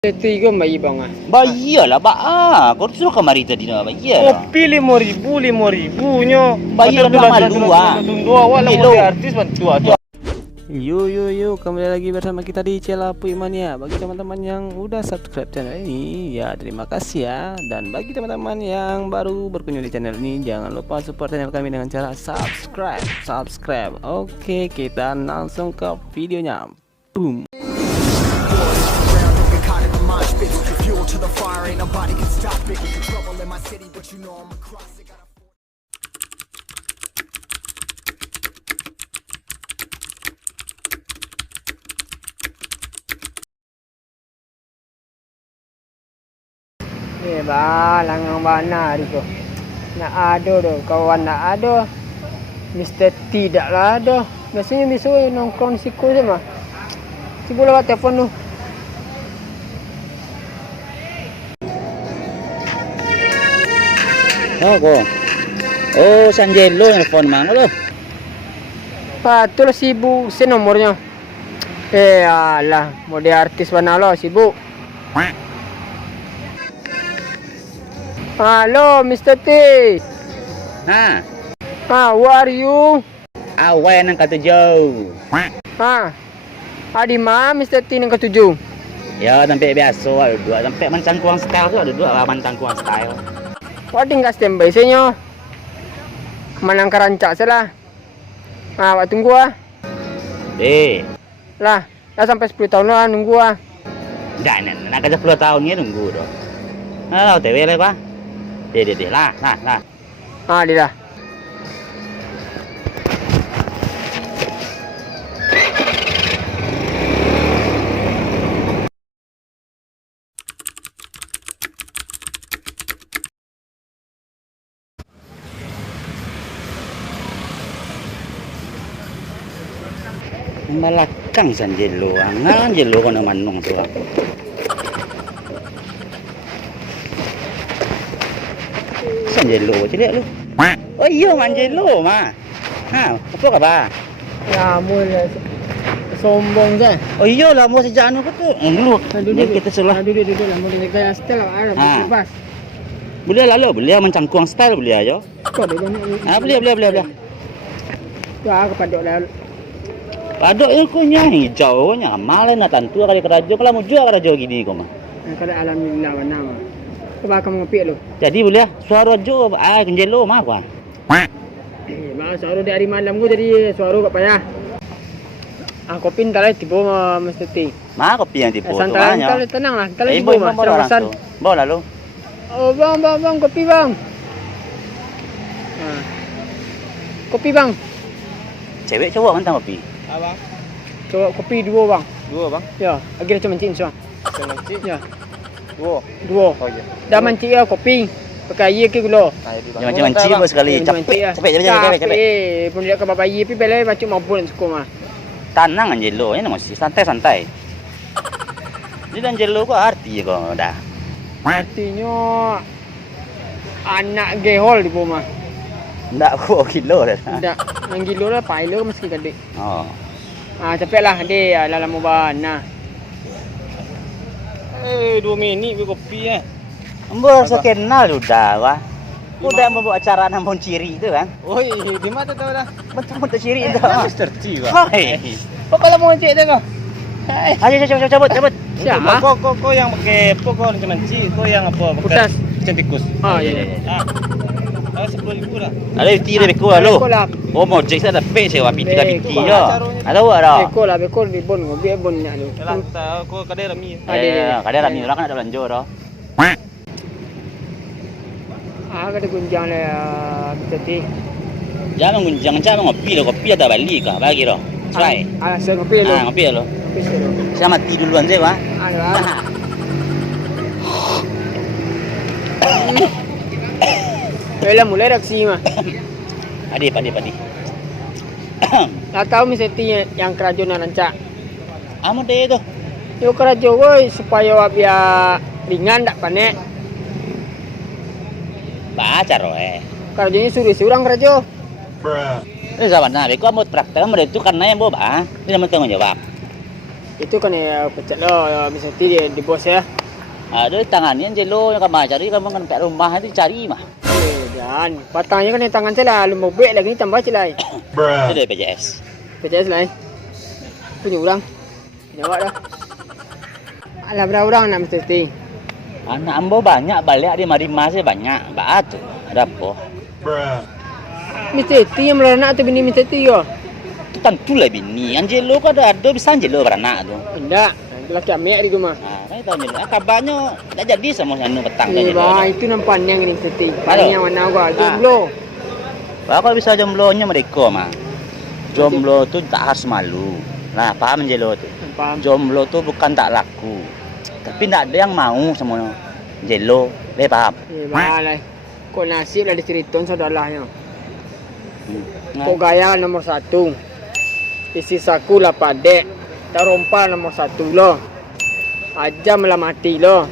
Tiga bayi bang ah. Bayar lah, kau suruh kemari tadi nak bayar. Kopi 5.000 nyo. Bayar lah malu Dua wala mau artis bantu tu. Yo, kembali lagi bersama kita di Channel Puy Mania. Bagi teman-teman yang udah subscribe channel ini, ya terima kasih ya. Dan bagi teman-teman yang baru berkunjung di channel ini, jangan lupa support channel kami dengan cara subscribe. Oke, kita langsung ke videonya. Boom. Ba langang bana diko. Nak ada tu kawan nak ada. Mr. T tak lah ada. Biasanya nongkrong siku je mah. Cibu lewat telefon tu. Oh, Sanjelo nelfon mang lo. Patul sibuk si nomornya. Alah, mau dia artis mana lo sibuk. Halo, Mr. T. How are you? Awal nang kata jauh. Di mana Mr. T nang ketujuh? Ya, sampai biasa ada dua, sampai mancang kuang style tu ada dua mancang kuang style. Wah, tinggal standby senyo. Manang karancak salah. Wak tunggu ah. Lah sampai 10 tahun lah nunggu ah. Jangan, nak kerja 10 tahun ni nunggu dah. Lah, TW lah pak. Dia lah. Dia dah. Malakang Sanjelo, angan jelo kono manung tu. Sanjelo cilik lu. Oh iya Manjelo mah. Apa khabar? Ya, mula sombong je. Oh iya lah mau sejak anu tu. Duduk kita selah. Duduk lah, mau gaya style lah, bebas. Boleh lah lo, boleh mencangkuang style boleh aja. Kau dah banyak. Boleh. Tu aku padok dah. Padok yang kunya hijau nya malah nak tentu kali kerajo kalau mau jual kerajo gini kau mah. Kalau alhamdulillah mana. Kau bakal ngopi lu. Jadi boleh suara jo Kenjelo mah apa? Mak suara dari malam gua jadi suara tak payah. Kopi entar lah tiba Mr. T. Mah kopi yang tiba tu banyak. Santai tenang lah. Entar lah tiba mah. Terusan. Bawa lalu. Oh bang, kopi bang. Kopi bang. Cewek cowok kan kopi. Abang. Coba kopi dua bang. Dua bang? Ya, lagi dah mancing semua. Mancing? Ya. Dua. Oh iya. Dah mancing ya kopi. Pakai air ke gula. Mancing pun sekali. Capek. Pun dia ke bapa air pi bela macam mabun suku mah. Tanang Anjelo ni masih santai. Jadi Anjelo ko arti ko dah. Artinya anak gehol di rumah. Ndak ko kilo dah. Ndak, nang kilo lah pailo meski gede. Oh. Capek lah dia lah lama bana. 2 minit we kopi Ambo rasa kenal sudah wah. Udah membuat acara nampun ciri tu kan. Oi, di mana tu dah? Betul ciri tu. Mr. T wah. Hai. Kau kalau mau cek tu kau. Ayo cabut. Siapa? Kau yang pakai apa kau macam manci, kau yang apa? Kutas. Tikus. Iya. 10,000 lah. Ada ti lebih kuat lo. Oh mau cek saya dapat sewa piti je. Ada apa dah? Bekol di bon, biar bon nak lu. Lantai, kau kadang rami. Kadang rami orang kan ada belanja dah. Kada gunjang lah Mr. Jangan gunjang macam ngopi lo, kopi ada balik kah bagi lo. Try. Saya ngopi lu. Ngopi lo. Saya mati duluan je wah. Bila mulai reaksi mah. Padi. Tak tahu Mr. T yang kerajon rancak. Amo deh tu. Yo kerajo woi supaya biar ringan tak panek. Baca roh Kerajonya suruh seorang kerajo. Ini zaman nabi, kau mau praktek kamu itu karena yang bawa, ini nama tanggung jawab. Itu kan ya pecat lah Mr. T dia di bos ya. Ada tangannya Angelo yang kamu cari kamu kan pihak rumah itu cari mah. Jangan. Patangnya kan yang tangan saya lah. Lumobek lagi ni tambah celai. Itu dari PJS. PCS lah. Punya orang. Jawab dah. Alah berapa orang nak Mr. T? Anak ambo banyak balik di Marima sih banyak. Baat tuh. Ada apa? Mr. T yang beranak tu bini Mr. T yo. Itu tentu lah bini. Angelo kan ada bisa Angelo beranak tuh. Enggak. Laki amik di rumah. Nah, kan itu Angelo. Kabarnya tak jadi sama anu petang kan Iya Angelo. bah, itu nampak yang ini Mr. T. Paling yang mana gua jomblo. Kalau bisa jomblonya mereka mah. Jomblo tuh tak harus malu. Nah, paham Angelo tuh. Paham. Jomblo tuh bukan tak laku. Tapi tak ada yang mau sama Angelo. Dia paham? Iya bah lah. Kok nasib lah diceritain saudaranya. Nah, Kok gaya nomor 1. Isi saku lah padek. Tak rompa nomor 1 loh. Ajam lah mati loh.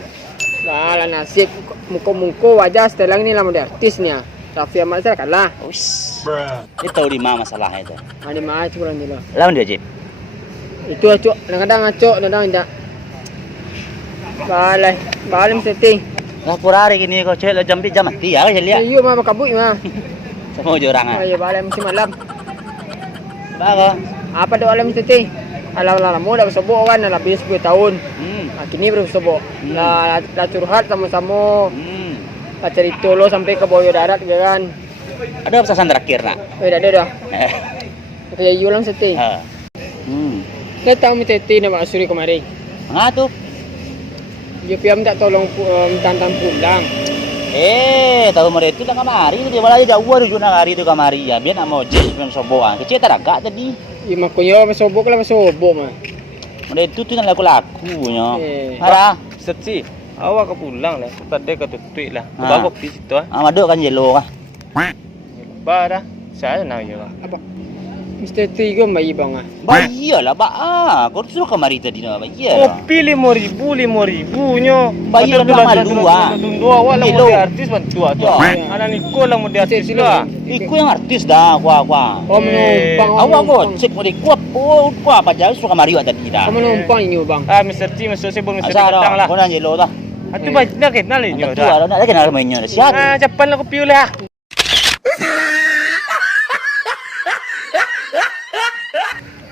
Lah nasib muka-muka wajah setelah ini lah model artisnya. Raffi Ahmad saya kalah. Uish. Dia tahu di mana masalahnya itu. Ada mah itu orang dia. Lawan dia Jip. Itu acuk, kadang-kadang acuk, kadang tidak. Balai Mr. T. Lapor hari gini kau cek jam mati ya saya lihat. Iyo mah kabut mah. Semua orang ah. Ayo balai musim malam. Bagus. Apa doa alam Mr. T? Alam-alam dah bersobok kan dah lebih 10 tahun. Kini baru bersobok. Lah curhat sama-sama. Lah cerita lo sampai ke bawah darat ke kan. Ada pesan terakhir nak. Dah dah. Kaya iyo lang Mr. T. Kau tahu Mr. T nak Suri kemari. Ngatu. Dia piam tak tolong tantang pulang. Tahu mereka itu dah kamari dia malah jauh rujuk nak hari itu kamari ya. Biar nak mau jet pun sobokan. Kecil tak agak tadi. Iya makanya bersobok lah bersobok mah. Mereka itu nak laku-lakunya. Eh. Hara. Setsi, awak ke pulang lah. Tadi ke tutui lah. Ha. Bagok di situ ah. Maduk kan Jelo kah? Bara, saya nak ya. Apa? Mr. T ke bayi bang ah. Bayilah ba. Kau suruh kamari tadi nak bayar. Kopi 5.000 nya. Bayar nak malu ah. Tunggu awak lah Kilo. mau artis bantu ah tu. Ya. Anak Niko lah mau artis Sini, lah. Iku yang artis dah kuah. Oh menumpang. Awak kok cek mau dikuap. Oh, kuah apa jauh suruh kamari tadi dah. Kamu menumpang ini bang. Ah Mr. T masuk saya Mr. T Asal datang lah. kau nak Jelo dah. Atu baik nak kenal ini Tentu ada nak kenal mainnya dah siap. Ah cepat lah kopi lah.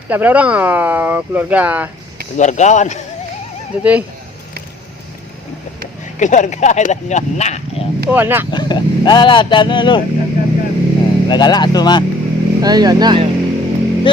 Dah berapa orang keluarga? Keluargaan. Jadi, Keluarga dan anak ya. oh anak. Lah tanah lu. Lah galak tu mah. Ayo anak ya. Tu